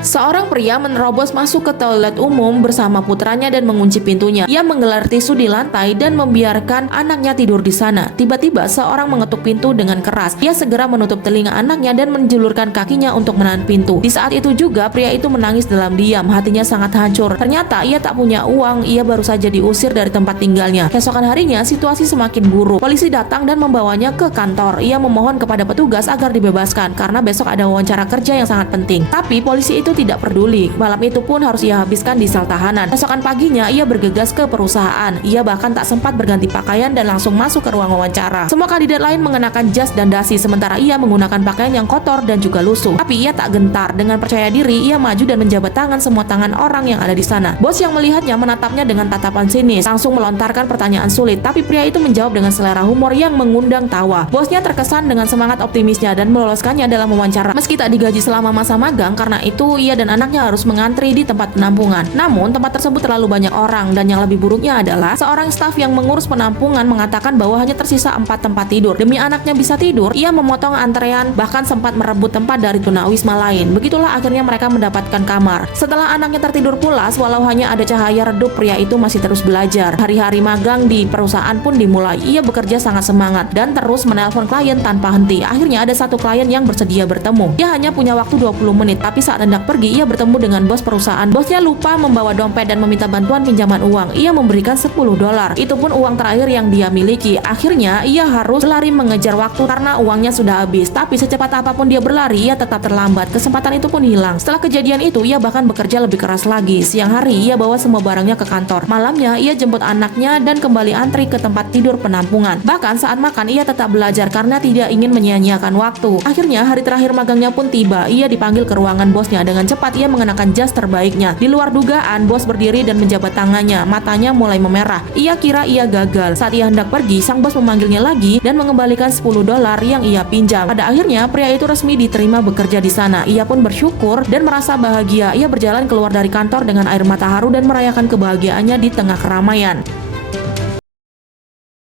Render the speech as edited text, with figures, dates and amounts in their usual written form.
Seorang pria menerobos masuk ke toilet umum bersama putranya dan mengunci pintunya. Ia menggelar tisu di lantai dan membiarkan anaknya tidur di sana. Tiba-tiba seorang mengetuk pintu dengan keras. Ia segera menutup telinga anaknya dan menjulurkan kakinya untuk menahan pintu. Di saat itu juga pria itu menangis dalam diam. Hatinya sangat hancur. Ternyata ia tak punya uang. Ia baru saja diusir dari tempat tinggalnya. Keesokan harinya situasi semakin buruk. Polisi datang dan membawanya ke kantor. Ia memohon kepada petugas agar dibebaskan karena besok ada wawancara kerja yang sangat penting. Tapi polisi itu tidak peduli. Malam itu pun harus ia habiskan di sel tahanan. Esokan paginya ia bergegas ke perusahaan. Ia bahkan tak sempat berganti pakaian dan langsung masuk ke ruang wawancara. Semua kandidat lain mengenakan jas dan dasi, sementara ia menggunakan pakaian yang kotor dan juga lusuh. Tapi ia tak gentar. Dengan percaya diri, ia maju dan menjabat tangan semua tangan orang yang ada di sana. Bos yang melihatnya menatapnya dengan tatapan sinis, langsung melontarkan pertanyaan sulit. Tapi pria itu menjawab dengan selera humor yang mengundang tawa. Bosnya terkesan dengan semangat optimisnya dan meloloskannya dalam wawancara. Meski tak digaji selama masa magang, karena itu ia dan anaknya harus mengantri di tempat penampungan. Namun tempat tersebut terlalu banyak orang, dan yang lebih buruknya adalah seorang staf yang mengurus penampungan mengatakan bahwa hanya tersisa 4 tempat tidur. Demi anaknya bisa tidur, ia memotong antrean, bahkan sempat merebut tempat dari tunawisma lain. Begitulah akhirnya mereka mendapatkan kamar. Setelah anaknya tertidur pulas, walau hanya ada cahaya redup, pria itu masih terus belajar. Hari-hari magang di perusahaan pun dimulai. Ia bekerja sangat semangat dan terus menelpon klien tanpa henti. Akhirnya ada satu klien yang bersedia bertemu. Dia hanya punya waktu 20 menit, tapi saat hendak pergi, ia bertemu dengan bos perusahaan. Bosnya lupa membawa dompet dan meminta bantuan pinjaman uang. Ia memberikan $10. Itu pun uang terakhir yang dia miliki. Akhirnya ia harus berlari mengejar waktu karena uangnya sudah habis. Tapi secepat apapun dia berlari, ia tetap terlambat. Kesempatan itu pun hilang. Setelah kejadian itu, ia bahkan bekerja lebih keras lagi. Siang hari ia bawa semua barangnya ke kantor. Malamnya ia jemput anaknya dan kembali antri ke tempat tidur penampungan. Bahkan saat makan ia tetap belajar karena tidak ingin menyia-nyiakan waktu. Akhirnya hari terakhir magangnya pun tiba. Ia dipanggil ke ruangan bosnya. Dengan cepat ia mengenakan jas terbaiknya. Di luar dugaan, bos berdiri dan menjabat tangannya. Matanya mulai memerah. Ia kira ia gagal. Saat ia hendak pergi, sang bos memanggilnya lagi dan mengembalikan $10 yang ia pinjam. Pada akhirnya, pria itu resmi diterima bekerja di sana. Ia pun bersyukur dan merasa bahagia. Ia berjalan keluar dari kantor dengan air mata haru dan merayakan kebahagiaannya di tengah keramaian.